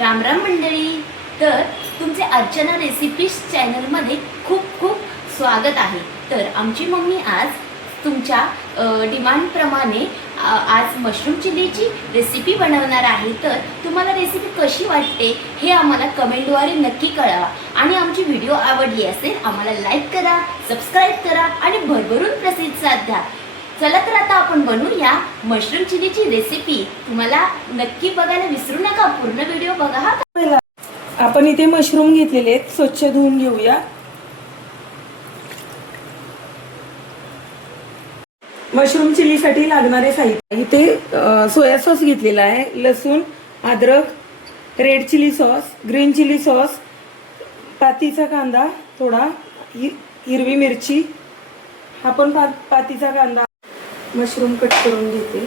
राम राम मंडळी. तर तुमचे अर्चना रेसिपीज चॅनलमध्ये खूप खूप स्वागत आहे. तर आमची मम्मी आज तुमच्या डिमांडप्रमाणे आज मशरूम चिलीची रेसिपी बनवणार आहे. तर तुम्हाला रेसिपी कशी वाटते हे आम्हाला कमेंटद्वारे नक्की कळवा आणि आमची व्हिडिओ आवडली असेल आम्हाला लाईक करा, सबस्क्राईब करा आणि भरभरून प्रतिसाद द्या. चला तर आता आपण बनवूया मशरूम चिलीची रेसिपी. तुम्हाला नक्की बघायला विसरू नका, पूर्ण व्हिडिओ बघा हा. पहिला आपण इथे मशरूम घेतलेले आहेत, स्वच्छ धुवून घेऊया. मशरूम चिलीसाठी लागणारे साहित्य इथे सोया सॉस घेतलेला आहे, लसूण, अद्रक, red chilli sauce, green chilli sauce, पातीचा कांदा थोडा, हिरवी मिरची, हा पण पातीचा कांदा. मशरूम कट करून घेते.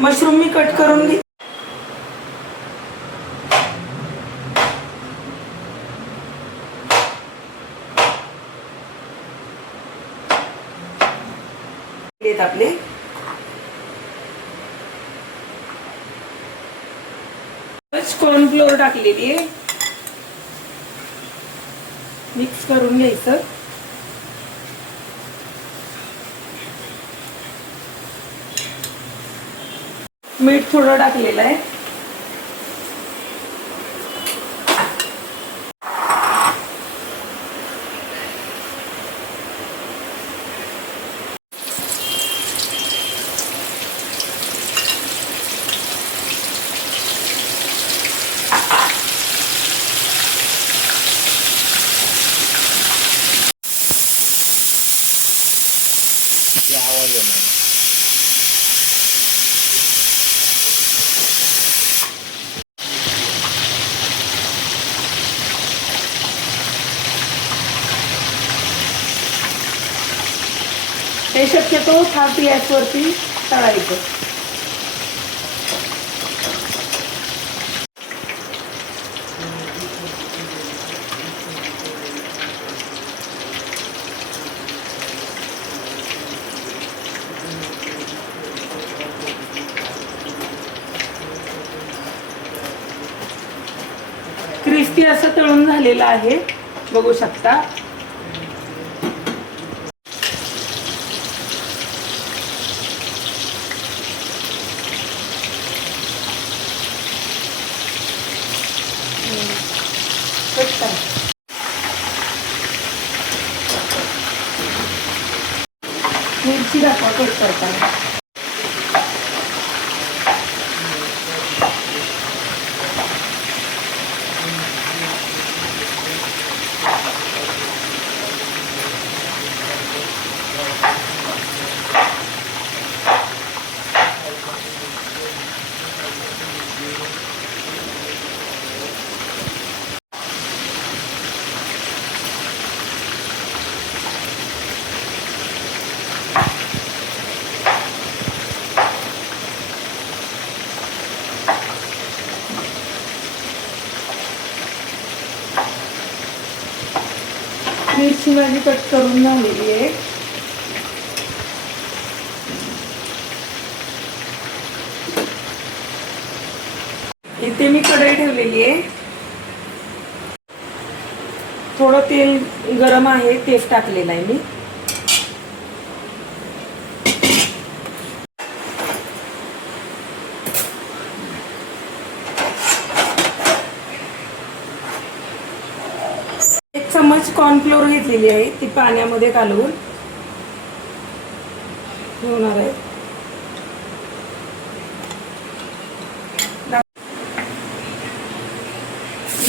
मशरूम मी कट करून घेते. आपले कॉर्नफ्लोअर टाकलेली आहे, मिक्स करून घ्यायचं. मीठ थोडं टाकलेलं आहे. हे शक्यतो हाफ गॅसवरती तळायचं. क्रिस्पी असं तळून झालेलं आहे, बघू शकता. मिरची दाखवा कट करताना. मिरची माझी कट करून झालेली आहे. इथे मी कढई ठेवलेली आहे. थोडं तेल गरम आहे, तेल टाकलेलं आहे मी. चम्मच कॉर्नफ्लोअर घेतलेली आहे, ती पाण्यामध्ये घालून ठेवणार आहे.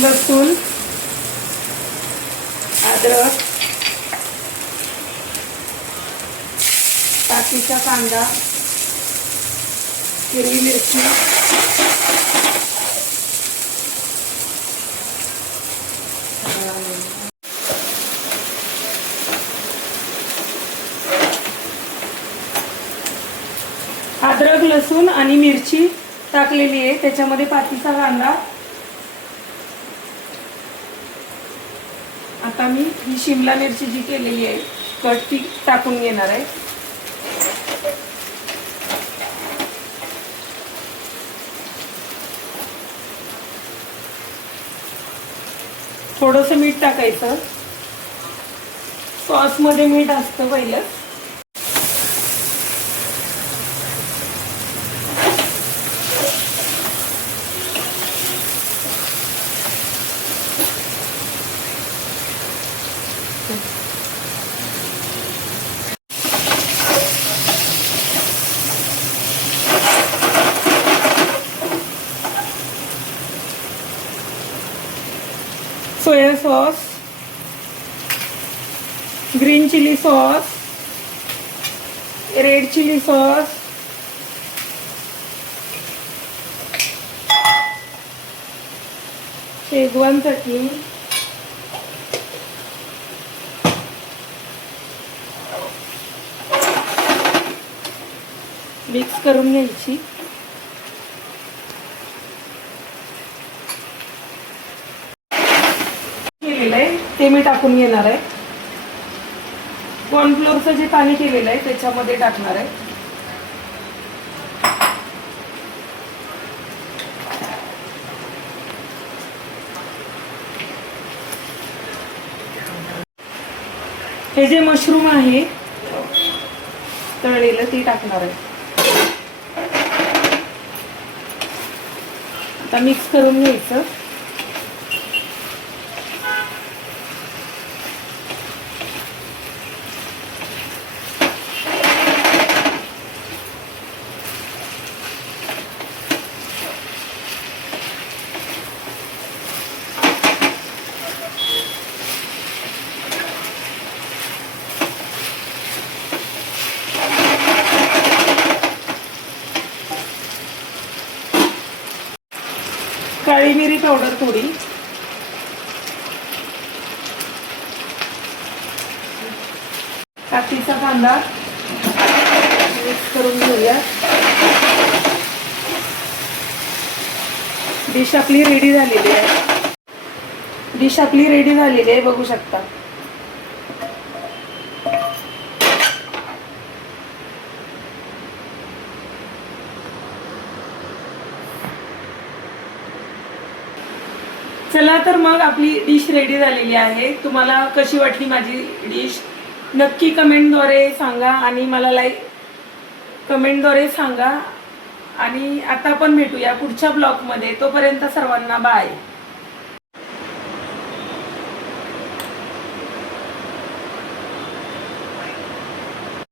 लसूण, अद्रक, पातीचा कांदा, हिरवी मिरची, अद्रक, लसूण आणि मिरची टाकलेली आहे. त्याच्यामध्ये पातीचा कांदा. आता मी ही शिमला मिरची जी केलेली आहे कट ती टाकून घेणार आहे. थोडंसं मीठ टाकायचं. सॉसमध्ये मीठ असतं पहिलं. Soya sauce, green chilli sauce, red chilli sauce, schezwan चटणी, मिक्स करून घ्यायची. केलेलं आहे ते मी टाकून घेणार आहे. कॉर्नफ्लोअरचं जे पाणी केलेलं आहे त्याच्यामध्ये टाकणार आहे. हे जे मशरूम आहे तळलेलं ते टाकणार आहे. आता मिक्स करून घ्यायचं. काळी मिरी पावडर थोडी, कातीचा कांदा मिक्स करून घेऊया. डिश आपली रेडी झालेली आहे. डिश आपली रेडी झालेली आहे, बघू शकता. चला तर मग आपली डिश रेडी झालेली आहे. तुम्हाला कशी वाटली माझी डिश नक्की कमेंटद्वारे सांगा आणि मला कमेंटद्वारे सांगा. आणि आता पण भेटूया पुढच्या ब्लॉगमध्ये. तोपर्यंत सर्वांना बाय.